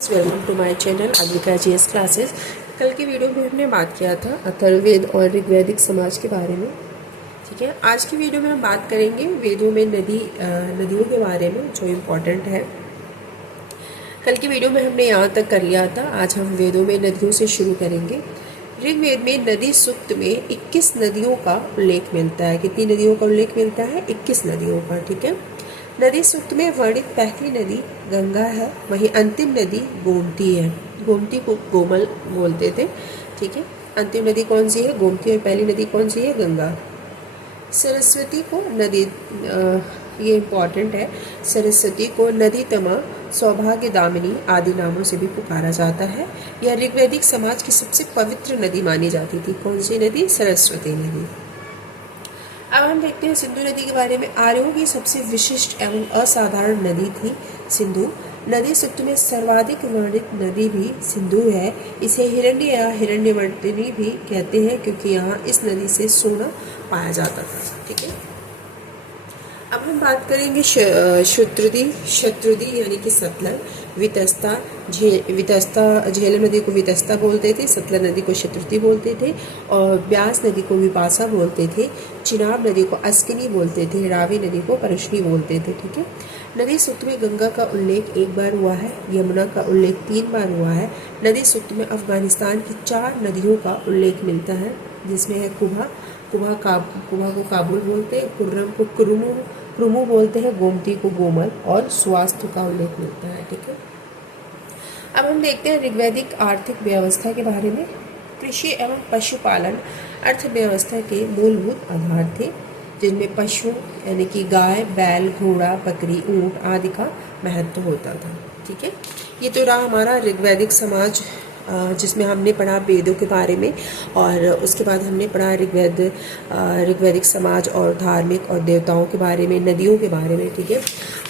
Welcome to my channel Advika GS classes. कल की video में हमने बात किया था अथर्ववेद और ऋग्वैदिक समाज के बारे में। ठीक है, आज की वीडियो में हम बात करेंगे वेदों में नदियों के बारे में, जो इम्पोर्टेंट है। कल की वीडियो में हमने यहाँ तक कर लिया था, आज हम वेदों में नदियों से शुरू करेंगे। ऋग्वेद में नदी सूक्त में 21 नदियों का उल्लेख मिलता है। कितनी नदियों का उल्लेख मिलता है? 21 नदियों का। ठीक है, नदी सूक्त में वर्णित पहली नदी गंगा है, वहीं अंतिम नदी गोमती है। गोमती को गोमल बोलते थे। ठीक है, अंतिम नदी कौन सी है? गोमती। और पहली नदी कौन सी है? गंगा। सरस्वती को नदी ये इम्पॉर्टेंट है, सरस्वती को नदी तमा, सौभाग्य दामिनी आदि नामों से भी पुकारा जाता है। यह ऋग्वैदिक समाज की सबसे पवित्र नदी मानी जाती थी। कौन सी नदी? सरस्वती नदी। अब हम देखते हैं सिंधु नदी के बारे में। आर्यों की सबसे विशिष्ट एवं असाधारण नदी थी सिंधु। नदी सूक्त में सर्वाधिक वर्णित नदी भी सिंधु है। इसे हिरण्य या हिरण्यवर्तिनी भी कहते हैं, क्योंकि यहाँ इस नदी से सोना पाया जाता था। ठीक है, अब हम बात करेंगे शत्रुदी यानी कि सतलज, वितस्ता झेलम नदी को वितस्ता बोलते थे, सतलज नदी को शत्रुदी बोलते थे, और ब्यास नदी को विपासा बोलते थे, चिनाब नदी को अस्किनी बोलते थे, रावी नदी को परशनी बोलते थे। ठीक है, नदी सूक्त में गंगा का उल्लेख एक बार हुआ है, यमुना का उल्लेख 3 बार हुआ है। नदी सूक्त में अफगानिस्तान की 4 नदियों का उल्लेख मिलता है, जिसमें है कुबा को काबुल बोलते हैं, कुर्रम को क्रुमु बोलते हैं, गोमती को गोमल, और स्वास्थ्य का उल्लेख मिलता है। ठीक है, अब हम देखते हैं ऋग्वैदिक आर्थिक व्यवस्था के बारे में। कृषि एवं पशुपालन अर्थव्यवस्था के मूलभूत आधार थे, जिनमें पशु यानी कि गाय, बैल, घोड़ा, बकरी, ऊंट आदि का महत्व होता था। ठीक है, ये तो रहा हमारा ऋग्वैदिक समाज, जिसमें हमने पढ़ा वेदों के बारे में, और उसके बाद हमने पढ़ा ऋग्वैदिक समाज और धार्मिक और देवताओं के बारे में, नदियों के बारे में। ठीक है,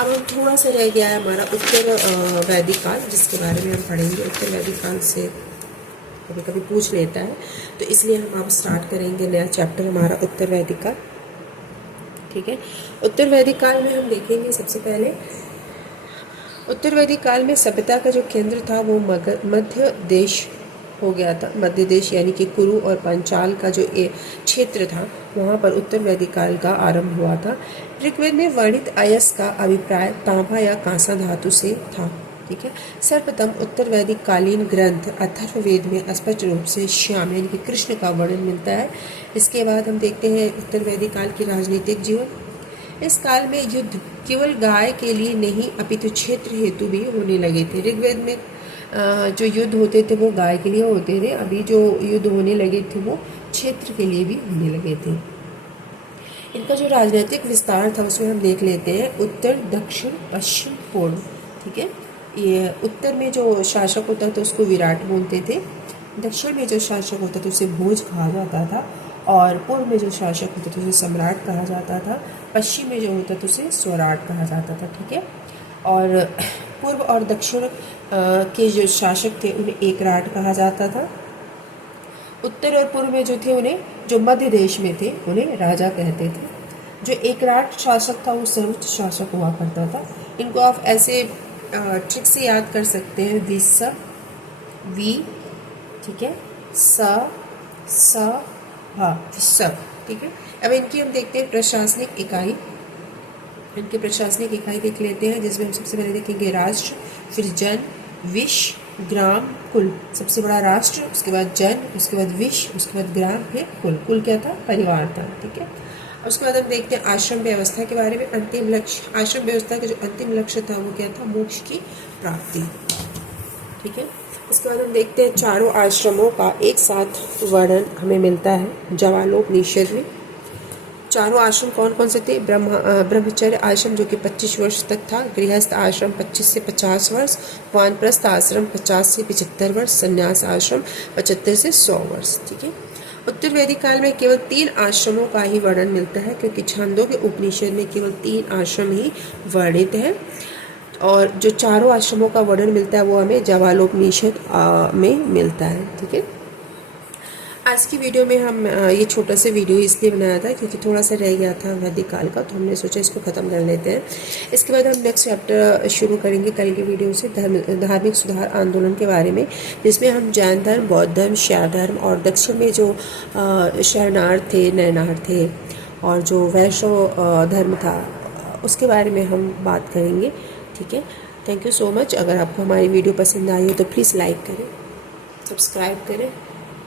अब हम थोड़ा सा रह गया है हमारा उत्तर वैदिक काल, जिसके बारे में हम पढ़ेंगे। उत्तर वैदिक काल से कभी कभी पूछ लेता है, तो इसलिए हम अब स्टार्ट करेंगे नया चैप्टर हमारा उत्तर वैदिक काल। ठीक है, उत्तर वैदिक काल में हम देखेंगे सबसे पहले उत्तर वैदिक काल में सभ्यता का जो केंद्र था वो मध्य देश हो गया था। मध्य देश यानी कि कुरु और पंचाल का जो क्षेत्र था, वहाँ पर उत्तर वैदिक काल का आरंभ हुआ था। ऋग्वेद में वर्णित अयस का अभिप्राय तांबा या कांसा धातु से था। ठीक है, सर्वप्रथम उत्तर वैदिक कालीन ग्रंथ अथर्ववेद में स्पष्ट रूप से श्याम यानी कि कृष्ण का वर्णन मिलता है। इसके बाद हम देखते हैं उत्तर वैदिक काल की राजनीतिक जीवन। इस काल में युद्ध केवल गाय के लिए नहीं अपितु क्षेत्र हेतु भी होने लगे थे। ऋग्वेद में जो युद्ध होते थे वो गाय के लिए होते थे, अभी जो युद्ध होने लगे थे वो क्षेत्र के लिए भी होने लगे थे। इनका जो राजनीतिक विस्तार था उसमें हम देख लेते हैं उत्तर, दक्षिण, पश्चिम, पूर्व। ठीक है, ये उत्तर में जो शासक होता था उसको विराट बोलते थे, दक्षिण में जो शासक होता था उसे भोज कहा जाता था, और पूर्व में जो शासक होता था उसे सम्राट कहा जाता था, पश्चिम में जो होता था उसे स्वराट कहा जाता था। ठीक है, और पूर्व और दक्षिण के जो शासक थे उन्हें एकराट कहा जाता था। उत्तर और पूर्व में जो थे उन्हें, जो मध्य देश में थे उन्हें राजा कहते थे। जो एकराट शासक था वो सर्वोच्च शासक हुआ करता था। इनको आप ऐसे ट्रिक से याद कर सकते हैं, वी, ठीक है, स सब। ठीक है, अब इनकी हम देखते हैं प्रशासनिक इकाई। इनकी प्रशासनिक इकाई देख लेते हैं, जिसमें हम सबसे पहले देखेंगे राष्ट्र, फिर जन, विश्व, ग्राम, कुल। सबसे बड़ा राष्ट्र, उसके बाद जन, उसके बाद विश्व, उसके बाद ग्राम, फिर कुल। कुल क्या था? परिवार था। ठीक है, उसके बाद हम देखते हैं आश्रम व्यवस्था के बारे में। अंतिम लक्ष्य, आश्रम व्यवस्था का जो अंतिम लक्ष्य था वो क्या था? मोक्ष की प्राप्ति। ठीक है, उसके बाद हम देखते हैं चारों आश्रमों का एक साथ वर्णन हमें मिलता है जवालोपनिषद में। चारों आश्रम कौन कौन से थे? ब्रह्मचर्य आश्रम जो कि 25 वर्ष तक था, गृहस्थ आश्रम 25 से 50 वर्ष, वानप्रस्थ आश्रम 50 से 75 वर्ष, संन्यास आश्रम 75 से 100 वर्ष। ठीक है, उत्तर वैदिक काल में केवल 3 आश्रमों का ही वर्णन मिलता है, क्योंकि छांदोग्य उपनिषद में केवल 3 आश्रम ही वर्णित हैं, और जो चारों आश्रमों का वर्णन मिलता है वो हमें जवालोपनिषद में मिलता है। ठीक है, आज की वीडियो में हम ये छोटा सा वीडियो इसलिए बनाया था क्योंकि थोड़ा सा रह गया था वैदिक काल का, तो हमने सोचा इसको ख़त्म कर लेते हैं। इसके बाद हम नेक्स्ट चैप्टर शुरू करेंगे कल की वीडियो से धार्मिक सुधार आंदोलन के बारे में, जिसमें हम जैन धर्म, बौद्ध धर्म, शैव धर्म और दक्षिण में जो शरणार्थ थे, नयनार्थ थे और जो वैष्णव धर्म था उसके बारे में हम बात करेंगे। ठीक है, थैंक यू सो मच। अगर आपको हमारी वीडियो पसंद आई हो तो प्लीज़ लाइक करें, सब्सक्राइब करें।